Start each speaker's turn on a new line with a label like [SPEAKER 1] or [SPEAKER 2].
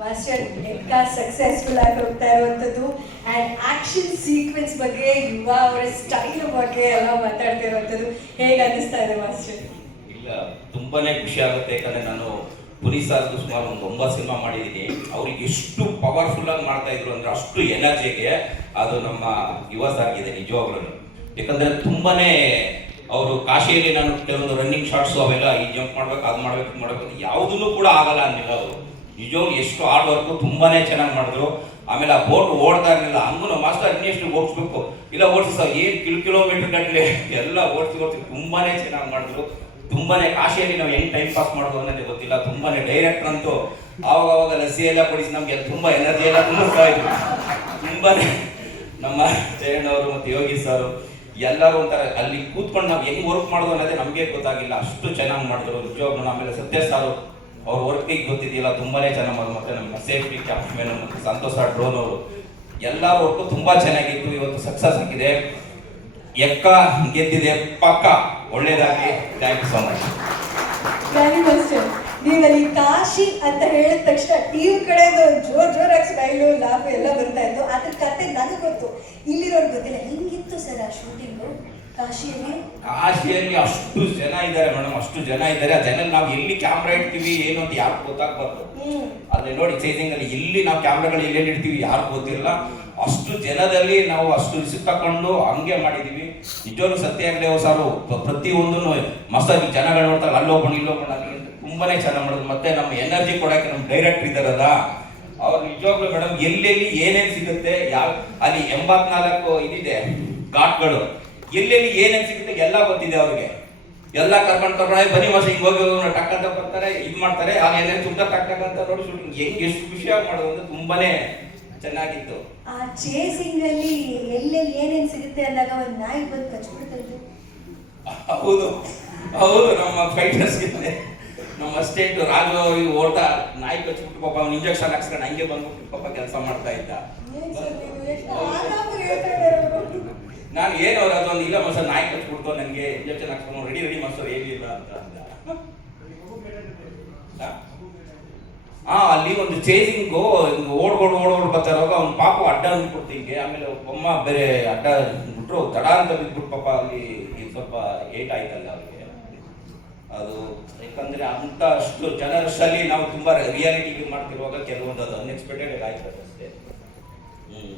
[SPEAKER 1] Master ಎಕ್ಕ successful ಆಗಿ ಹೋಗ್ತಾ ಇರುವಂಥದ್ದು ಆ್ಯಂಡ್ ಆಕ್ಷನ್ ಸೀಕ್ವೆನ್ಸ್ ಬಗ್ಗೆ, ಯುವ ಅವರ ಸ್ಟೈಲ್ ಬಗ್ಗೆ ಎಲ್ಲ ಮಾತಾಡ್ತಾ ಇರುವಂಥದ್ದು ಹೇಗೆ ಅನ್ನಿಸ್ತಾ ಇದೆ ಮಾಸ್ಟರ್
[SPEAKER 2] ಇಲ್ಲ, ತುಂಬಾನೇ ಖುಷಿ ಆಗುತ್ತೆ. ಯಾಕಂದ್ರೆ ನಾನು ಪುರಿ ಸಾರ್ದು ಸುಮಾರು ಒಂದು ಒಂಬತ್ತು ಸಿನಿಮಾ ಮಾಡಿದ್ದೀನಿ. ಅವ್ರಿಗೆ ಎಷ್ಟು ಪವರ್ಫುಲ್ ಆಗಿ ಮಾಡ್ತಾ ಇದ್ರು ಅಂದ್ರೆ ಅಷ್ಟು ಎನರ್ಜಿಗೆ ಅದು ನಮ್ಮ ಯುವ ಸಾರ್ಗಿದೆ ನಿಜವಾಗ್ಲೂ ಯಾಕಂದ್ರೆ ತುಂಬಾನೇ ಅವರು ಕಾಶಿಯಲ್ಲಿ ನಾನು ಕೆಲವೊಂದು ರನ್ನಿಂಗ್ ಶಾರ್ಟ್ಸ್ ಅವೆಲ್ಲ ಈ ಜಂಪ್ ಮಾಡ್ಬೇಕು, ಅದು ಮಾಡ್ಬೇಕು ಮಾಡ್ಬೇಕು ಯಾವುದನ್ನು ಕೂಡ ಆಗಲ್ಲ ಅಂದಿಲ್ಲ ಅವರು. ನಿಜವಾಗ್ಲು ಎಷ್ಟು ಹಾರ್ಡ್ ವರ್ಕು ತುಂಬಾನೇ ಚೆನ್ನಾಗಿ ಮಾಡಿದ್ರು. ಆಮೇಲೆ ಆ ಬೋಟ್ ಓಡ್ತಾ ಇರಲಿಲ್ಲ. ಹಂಗೂ ಮಾಸ್ಟರ್ ಇನ್ನೆಷ್ಟು ಓಡಿಸ್ಬೇಕು? ಇಲ್ಲ ಓಡಿಸ ಏನು ಕಿಲೋ ಕಿಲೋಮೀಟರ್ ಗಟ್ಟಲೆ? ಎಲ್ಲ ಓಡಿಸಿ ಓಡಿಸಿ ತುಂಬಾನೇ ಚೆನ್ನಾಗಿ ಮಾಡಿದ್ರು. ತುಂಬಾನೇ ಕಾಶಿಯಲ್ಲಿ ನಾವು ಹೆಂಗ್ ಟೈಮ್ ಪಾಸ್ ಮಾಡೋದು ಅನ್ನೋದೇ ಗೊತ್ತಿಲ್ಲ. ತುಂಬಾನೇ ಡೈರೆಕ್ಟ್ ಅಂತೂ ಆವಾಗ ಅವಾಗ ಲಸಿ ಎಲ್ಲ ಕೊಡಿಸಿ ನಮ್ಗೆ ತುಂಬಾ ಎನರ್ಜಿ ಎಲ್ಲ ಇದ್ರು ತುಂಬಾನೇ ನಮ್ಮ ಜಯಣ್ಣವರು ಮತ್ತು ಯೋಗಿ ಸರ್ ಎಲ್ಲರೂ ಒಂಥರ ಅಲ್ಲಿ ಕೂತ್ಕೊಂಡು ನಾವು ಹೆಂಗ್ ವರ್ಕ್ ಮಾಡೋದು ಅನ್ನೋದೇ ನಮಗೆ ಗೊತ್ತಾಗಿಲ್ಲ. ಅಷ್ಟು ಚೆನ್ನಾಗಿ ಮಾಡಿದ್ರು ನಿಜವಾಗ್ಲೂ ಆಮೇಲೆ ಸತ್ಯ ಸಾರು, ಅವ್ರ ವರ್ಕಿಗೆ ಗೊತ್ತಿದೆಯಲ್ಲ ತುಂಬಾನೇ ಚೆನ್ನಾಗಿ ಮಾಡಿದ್ರು. ಮತ್ತೆ ನಮ್ಮ ಸೇಫ್ಟಿ ಕ್ಯಾಪ್ಟನ್ ಮತ್ತು ಸಂತೋಷ ಡ್ರೋನ್ ಅವರು. ಎಲ್ಲ ವರ್ಕು ತುಂಬ ಚೆನ್ನಾಗಿತ್ತು. ಇವತ್ತು ಸಕ್ಸಸ್ ಆಗಿದೆ. ಎಕ್ಕ ಗೆದ್ದಿದೆ. ಪಕ್ಕ. ಒಳ್ಳೇದಾಗಿ ಥ್ಯಾಂಕ್ ಯು ಸೋ ಮಚ್
[SPEAKER 1] ನೀವಲ್ಲಿ ಕಾಶಿ ಅಂತ ಹೇಳಿದ ತಕ್ಷಣ ಟೀಮ್ ಒಂದು ಜೋರ್ ಜೋರಾಗಿ ಸ್ಮೈಲು ಲಾಭ ಎಲ್ಲ ಬರ್ತಾ ಇತ್ತು. ಅದ್ರ ಕತೆ ನನಗೆ ಗೊತ್ತು ಇಲ್ಲಿರೋರು ಗೊತ್ತಿಲ್ಲ ಹೆಂಗಿತ್ತು ಸರ್ ಆ ಶೂಟಿಂಗು ಕಾಶಿಯಲ್ಲಿ
[SPEAKER 2] ಅಷ್ಟು ಜನ ಇದ್ದಾರೆ ಮೇಡಮ್ ಅಷ್ಟು ಜನ ಇದ್ದಾರೆ. ಆ ಜನ ನಾವು ಎಲ್ಲಿ ಕ್ಯಾಮ್ರಾ ಇಡ್ತೀವಿ ಏನು ಅಂತ ಯಾರು ಗೊತ್ತಾಗ್ಬಾರ್ದು ಅಲ್ಲಿ ನೋಡಿ ಚೇಸಿಂಗ್ ಅಲ್ಲಿ ಇಲ್ಲಿ ನಾವು ಕ್ಯಾಮ್ರಾಗಳು ಎಲ್ಲೆಲ್ಲಿ ಇಡ್ತೀವಿ ಯಾರು ಗೊತ್ತಿರಲ್ಲ ಅಷ್ಟು ಜನದಲ್ಲಿ ನಾವು ಅಷ್ಟು ರಿಸ್ಕ್ ತಕೊಂಡು ಹಂಗೆ ಮಾಡಿದೀವಿ. ನಿಜವಾಗ್ಲೂ ಸತ್ಯ ಆಗಲೇ ಸಾರು. ಪ್ರತಿಯೊಂದನ್ನು ಮಸ್ತಾಗಿ ಜನಗಳು ನೋಡ್ತಾರೆ ಅಲ್ಲಿ ಹೋಗೋಣ ಇಲ್ಲಿ ಹೋಗೋಣ ಅಲ್ಲಿ ತುಂಬಾನೇ ಚೆನ್ನಾಗಿ ಮಾಡೋದು. ಮತ್ತೆ ನಮ್ಮ ಎನರ್ಜಿ ಕೊಡಕ್ಕೆ ನಮ್ಮ ಡೈರೆಕ್ಟರ್ ಇದ್ದಾರದ ಅವ್ರು ನಿಜವಾಗ್ಲೂ ಮೇಡಮ್ ಎಲ್ಲೆಲ್ಲಿ ಏನೇನು ಸಿಗುತ್ತೆ ಯಾವ ಅಲ್ಲಿ ಎಂಬತ್ನಾಲ್ಕು ಇದಿದೆ ಘಾಟ್ಗಳು. ಎಲ್ಲೆಲ್ಲಿ ಏನೇನು ಸಿಗುತ್ತೆ ಎಲ್ಲ ಗೊತ್ತಿದೆ ಅವ್ರಿಗೆ. ಎಲ್ಲ ಕರ್ಕೊಂಡು ಕರ್ಕೊಂಡು ಬನ್ನಿ ಮಾಸ ಹಿಂಗ್ ಹೋಗಿ ಹೋಗೋಣ ಟಕ್ ಅಂತ ಬರ್ತಾರೆ ಇದು ಮಾಡ್ತಾರೆ ಆಗ ಏನೇನು ಸುತ್ತ ಟಕ್ ಟಕ್ ಅಂತ ನೋಡಿ ಶೂಟಿಂಗ್ ಹೆಂಗ್ ಎಷ್ಟು ಖುಷಿಯಾಗಿ ಮಾಡೋದು ಅಂದ್ರೆ ತುಂಬಾನೇ ಚೆನ್ನಾಗಿತ್ತು.
[SPEAKER 1] ಆ ಚೇಸಿಂಗ್ ಅಲ್ಲಿ ಎಲ್ಲೆಲ್ಲಿ ಏನೇನು ಸಿಗುತ್ತೆ ಅಂದಾಗ ಒಂದು ನಾಯಿ ಬಂದು ಕಚ್ಬಿಡ್ತಾ
[SPEAKER 2] ಹೌದು ಹೌದು ನಮ್ಮ ಫೈಟರ್ಸ್ ನಮ್ಮ ಸ್ಟೇಟ್ ರಾಜು ಅವ್ರಿಗೆ ಓಡ್ತಾ ನಾಯಿ ಕಚ್ಬಿಟ್ಟು ಪಾಪ ಅವ್ನು ಇಂಜೆಕ್ಷನ್ ಹಾಕ್ಸ್ಕೊಂಡು ಹಂಗೆ ಬಂದ್ಬಿಟ್ಟು ಪಾಪ ಕೆಲಸ ಮಾಡ್ತಾ ಇದ್ದ
[SPEAKER 1] ಏನ್ ಸರ್ ನೀವು ಎಷ್ಟು ಆರಾಮಾಗಿ ಹೇಳ್ತಾ ಇದ್ದಾರೆ ಅವ್ರು.
[SPEAKER 2] ನಾನು ಏನು ಅವ್ರು ಅದೊಂದು ಇಲ್ಲ ಮಸ ನಾಯಿ ಕಚ್ಬಿಡ್ತು ನನಗೆ ಇಂಜೆಕ್ಷನ್ ಹಾಕ್ಸ್ಕೊಂಡು ರೆಡಿ ರೆಡಿ ಮಸ್ತು ಏನಿಲ್ಲ ಅಂತ ಅಂದ. ಹಾ? ಅಲ್ಲಿ ಒಂದು ಚೇಸಿಂಗು ಓಡ್ಕೊಂಡು ಓಡ್ಕೊಂಡು ಬರ್ತಾರವಾಗ ಅವ್ನ ಪಾಪ ಅಡ್ಡ ಅಂದ್ಬಿಡ್ತು ಹಿಂಗೆ. ಆಮೇಲೆ ಒಮ್ಮ ಬೇರೆ ಅಡ್ಡ ಬಿಟ್ರು ತಡ ಅಂತ ಬಿದ್ಬಿಟ್ಟು ಪಾಪ ಅಲ್ಲಿ ಸ್ವಲ್ಪ ಏಟ್ ಆಯ್ತಲ್ಲ ಅವ್ರಿಗೆ. ಅದು ಯಾಕಂದ್ರೆ ಅಂತ ಅಷ್ಟು ಜನರಷ್ಟಲ್ಲಿ ನಾವು ತುಂಬಾ ರಿಯಾಲಿಟಿ ಮಾಡ್ತಿರುವಾಗ ಕೆಲವೊಂದು ಅದು ಅನ್ಎಕ್ಸ್ಪೆಕ್ಟೆಡ್ ಆಯ್ತು ಅಷ್ಟೇ. ಹ್ಮ್.